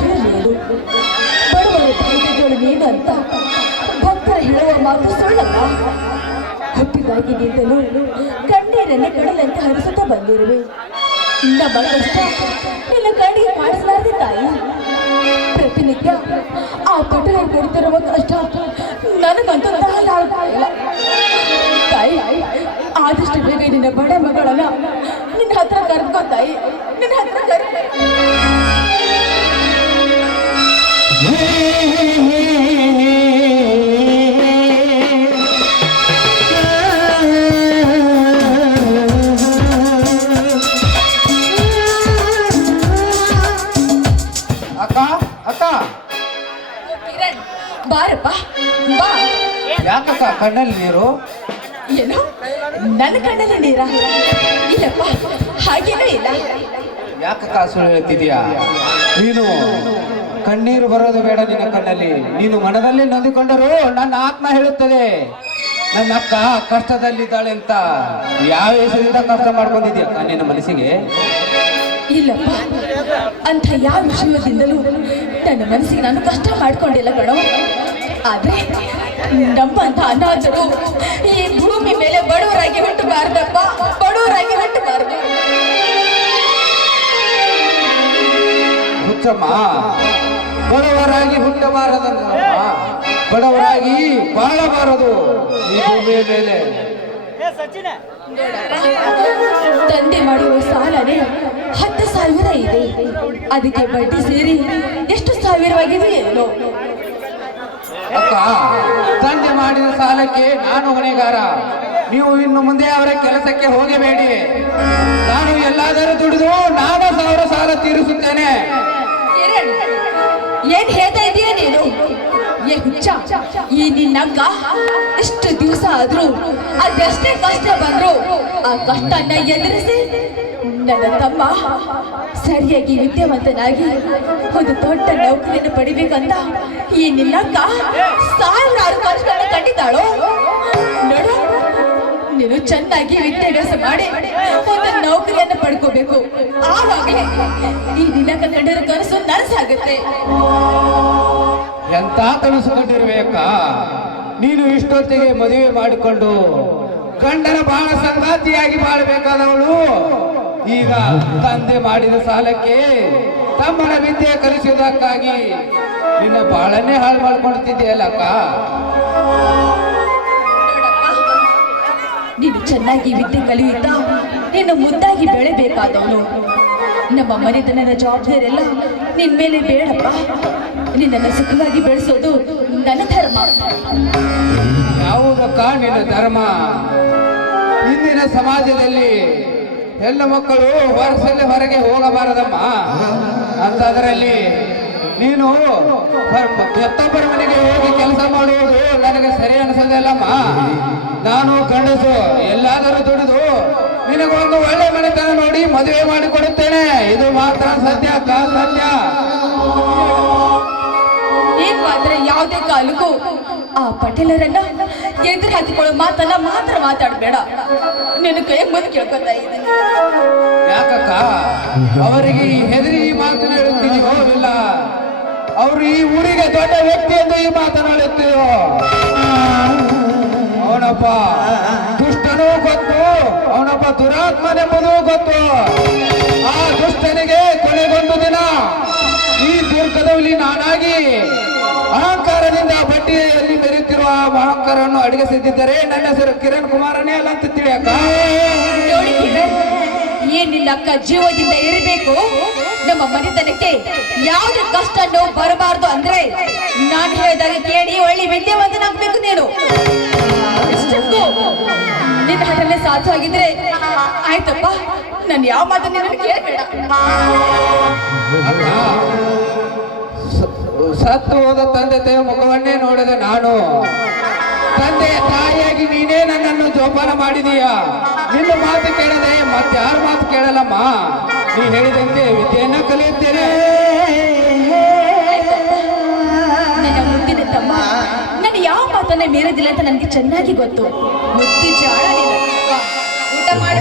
ವಿಷಯ ನೀನು ಅಂತ ಭಕ್ತರ ಹೇಳುವ ಮಾತು ಸುಳ್ಳಲ್ಲ ಹುಟ್ಟಿದಾಗಿ ನಿಂತಲೂ ಕಣ್ಣೀರನ್ನೇ ಕಡಲಂತೆ ಹರಿಸುತ್ತಾ ಬಂದಿರುವೆ ನಮ್ಮ ಕಷ್ಟ ನಿನ್ನ ಕಣ್ಣಿಗೆ ಕಾಣಿಸಲಾರದೆ ತಾಯಿ ಪ್ರತಿನಿತ್ಯ ಆ ಪಟಲ ಕೊಡ್ತಿರುವ ಕಷ್ಟ ನನಗಂತೂ ತಾಯಿ ತಾಯಿ ಆದಷ್ಟು ಬೇಗ ನಿನ್ನ ಬಡ ಮಗಳನ್ನ ನಿನ್ನ ಹತ್ರ ಕರ್ಕೊ ತಾಯಿ, ನಿನ್ನ ಹತ್ರ ಕರ್ಕೊ ಅಕ್ಕ ಅಕ್ಕ. ಕಿರಣ್ ಬಾರಪ್ಪ ಬಾ. ಯಾಕಕ್ಕ ಕಣ್ಣಲ್ಲಿ ನೀರು? ಏನು? ನನ್ನ ಕಣ್ಣಲ್ಲಿ ನೀರ? ಇಲ್ಲಪ್ಪ ಹಾಗೇನೂ ಇಲ್ಲ. ಯಾಕಕ್ಕ ಸುಳ್ಳು ಹೇಳ್ತಿದ್ಯಾ ನೀನು ಕಣ್ಣೀರು ಬರೋದು ಬೇಡ ನಿನ್ನ ಕಣ್ಣಲ್ಲಿ. ನೀನು ಮನದಲ್ಲಿ ನೊಂದಿಕೊಂಡರೂ ನನ್ನ ಆತ್ಮ ಹೇಳುತ್ತದೆ. ನನ್ನ ಅಕ್ಕ ಕಷ್ಟದಲ್ಲಿದ್ದಾಳೆ ಅಂತ. ಯಾವ ಹೆಸರಿಂದ ಕಷ್ಟ ಮಾಡ್ಕೊಂಡಿದ್ಯಾ ನಿನ್ನ ಮನಸ್ಸಿಗೆ? ಇಲ್ಲಪ್ಪ ಅಂತ ಯಾವ ವಿಷಯದಿಂದಲೂ ನನ್ನ ಮನಸ್ಸಿಗೆ ನಾನು ಕಷ್ಟ ಮಾಡ್ಕೊಂಡಿಲ್ಲ ಕಣೋ. ಆದ್ರೆ ನಮ್ಮಂತ ಅನಾಥರು ಈ ಭೂಮಿ ಮೇಲೆ ಬಡವರಾಗಿ ಹುಟ್ಟಬಾರ್ದಪ್ಪ. ಬಡವರಾಗಿ ಹುಟ್ಟಬಾರ್ದು. ಹುಚ್ಚಮ್ಮ ಬಡವರಾಗಿ ಬಾಳಬಾರದು ಈ ಭೂಮಿಯ ಮೇಲೆ. ತಂದೆ ಮಾಡುವ ಸಾಲನೇ ಹತ್ತು ಸಾವಿರ ಇದೆ. ಅದಕ್ಕೆ ಬಡ್ಡಿ ಸೇರಿ ಎಷ್ಟು ಸಾವಿರವಾಗಿದೆ ಏನೋ. ಅಕ್ಕ ತಂದೆ ಮಾಡಿದ ಸಾಲಕ್ಕೆ ನಾನು ಹೊಣೆಗಾರ. ನೀವು ಇನ್ನು ಮುಂದೆ ಅವರ ಕೆಲಸಕ್ಕೆ ಹೋಗಬೇಡಿ. ನಾನು ಎಲ್ಲಾದರೂ ದುಡಿದು ನಾನು ಸಾವಿರ ಸಾಲ ತೀರಿಸುತ್ತೇನೆ. ಏನ್ ಹೇಳ್ತಾ ಹುಚ್ಚ. ಈ ನಿನ್ನಕ್ಕ ಎಷ್ಟು ದಿವಸ ಆದ್ರೂ ಅದೆಷ್ಟೇ ಕಷ್ಟ ಬಂದ್ರು. ಆ ಕಷ್ಟನ ಎದುರಿಸಿ ನನ್ನ ತಮ್ಮ ಸರಿಯಾಗಿ ವಿದ್ಯಾವಂತನಾಗಿ ಒಂದು ದೊಡ್ಡ ನೌಕರಿಯನ್ನು ಪಡಿಬೇಕಂತ ಈ ನಿನ್ನಕ್ಕ ಸಾವಿರಾರು ಕಷ್ಟಗಳನ್ನು ಕಂಡಿದ್ದಾಳು ನೋಡು, ನೀನು ಚೆನ್ನಾಗಿ ವಿದ್ಯಾಭ್ಯಾಸ ಮಾಡಿ ಒಂದು ನೌಕರಿಯನ್ನು ಪಡ್ಕೋಬೇಕು. ಆವಾಗಲೇ ಈ ದಿನಕ್ಕ ಕಂಡಿರೋ ಕನಸು ನನಸಾಗುತ್ತೆ. ಎಂತ ತಣಿಸಿಕೊಂಡಿರ್ಬೇಕ? ನೀನು ಇಷ್ಟೊತ್ತಿಗೆ ಮದುವೆ ಮಾಡಿಕೊಂಡು ಗಂಡನ ಬಾಳ ಸಂಗಾತಿಯಾಗಿ ಬಾಳಬೇಕಾದವಳು. ಈಗ ತಂದೆ ಮಾಡಿದ ಸಾಲಕ್ಕೆ ತಮ್ಮನ ವಿದ್ಯೆ ಕಲಿಸುವುದಕ್ಕಾಗಿ ನಿನ್ನ ಬಾಳನ್ನೇ ಹಾಳು ಮಾಡ್ಕೊಳ್ತಿದ್ದೀಯಲ್ಲಕ್ಕ? ನೀನು ಚೆನ್ನಾಗಿ ವಿದ್ಯೆ ಕಲಿಯುತ್ತಾ ನೀನು ಮುದ್ದಾಗಿ ಬೆಳೆಬೇಕಾದವನು. ನಮ್ಮ ಮನೆತನದ ಜವಾಬ್ದಾರಿ ಎಲ್ಲ ನಿನ್ ಮೇಲೆ ಬೇಡಪ್ಪ. ನಿನ್ನನ್ನು ಸುಖವಾಗಿ ಬೆಳೆಸೋದು ನನ್ನ ಧರ್ಮ. ಯಾವುದಕ್ಕ ನಿನ್ನ ಧರ್ಮ? ಇಂದಿನ ಸಮಾಜದಲ್ಲಿ ಎಲ್ಲ ಮಕ್ಕಳು ವರ್ಷದಲ್ಲಿ ಹೊರಗೆ ಹೋಗಬಾರದಮ್ಮ. ಅಂತದರಲ್ಲಿ ನೀನು ಮತ್ತೊಬ್ಬರ ಮನೆಗೆ ಹೋಗಿ ಕೆಲಸ ಮಾಡುವುದು ನನಗೆ ಸರಿ ಅನಿಸೋದಿಲ್ಲಮ್ಮ ನಾನು ಗಂಡಸು, ಎಲ್ಲಾದರೂ ದುಡಿದು ನಿನಗೊಂದು ಒಳ್ಳೆ ಮನೆತನ ನೋಡಿ ಮದುವೆ ಮಾಡಿಕೊಡುತ್ತೇನೆ. ಇದು ಮಾತ್ರ ಸತ್ಯ. ಕಾಲಕ್ಕೂ ಆ ಪಟೇಲರನ್ನ ಎದುರು ಹಾಕಿಕೊಳ್ಳೋ ಮಾತನ್ನ ಮಾತ್ರ ಮಾತಾಡಬೇಡ. ನಿನ್ನ ಕೈ ಮುಂದೆ ಕೇಳ್ಕೊತಾ ಇದ್ದೀನಿ. ಯಾಕಕ್ಕ? ಅವರಿಗೆ ಹೆದರಿ ಮಾತನ್ನ ಹೇಳುತ್ತಿದೆಯೋ ಇಲ್ಲ ಅವರು ಈ ಊರಿಗೆ ದೊಡ್ಡ ವ್ಯಕ್ತಿ ಎಂದು ಈ ಮಾತನಾಡುತ್ತೀಯೋ ಅವನಪ್ಪ ದುಷ್ಟನೂ ಗೊತ್ತು ಅವನಪ್ಪ ದುರಾತ್ಮನೆಂಬುದು ಗೊತ್ತು. ಅಡುಗೆ ಸಿದ್ದಿದ್ದಾರೆ ಅಡಗಿಸಿದ್ದರೆ ನನ್ನ ಹೆಸರು ಕಿರಣ್ ಕುಮಾರನೇ ಅಲ್ಲ ಅಂತ ತಿಳಿಯಕ್ಕ ಏನಿಲ್ಲ ಕಿರಣ್, ನಿನ್ನ ಅಕ್ಕ ಜೀವದಿಂದ ಇರಬೇಕು. ನಮ್ಮ ಮನೆತನಕ್ಕೆ ಯಾವುದೇ ಕಷ್ಟ ನೋವು ಬರಬಾರ್ದು ಅಂದ್ರೆ ನಾನು ಹೇಳಿದಾಗ ಕೇಳಿ ಒಳ್ಳೆ ವಿದ್ಯಾವಂತನಾಗ್ಬೇಕು ನೀನು. ಇಷ್ಟಕ್ಕೂ ನಿನ್ನ ಹಠನೆ ಸಾಧ್ಯವಾಗಿದ್ರೆ ಆಯ್ತಪ್ಪ ನಾನು ಯಾವ ಮಾತನ್ನ ನಿನ್ನನ್ನು ಕೇಳಬೇಡ. ಅಕ್ಕ, ಸತ್ತು ಹೋದ ತಂದೆ ತಾಯಿ ಮುಖವನ್ನೇ ನೋಡಿದೆ ನಾನು. ತಂದೆ ತಾಯಿಯಾಗಿ ನೀನೇ ನನ್ನನ್ನು ಜೋಪಾನ ಮಾಡಿದೀಯ. ನಿನ್ನ ಮಾತು ಕೇಳದೆ ಮತ್ತಾರ ಮಾತು ಕೇಳಲ್ಲಮ್ಮ? ನೀ ಹೇಳಿದಂತೆ ವಿದ್ಯೆಯನ್ನ ಕಲಿಯುತ್ತೇನೆ. ನನ್ನ ಮುದ್ದಿನ ತಮ್ಮ ನಾನು ಯಾವ ಮಾತನ್ನ ಮೀರದಿಲ್ಲ ಅಂತ ನನಗೆ ಚೆನ್ನಾಗಿ ಗೊತ್ತು. ಮುದ್ದು ಜಾಳ ಊಟ ಮಾಡಿ.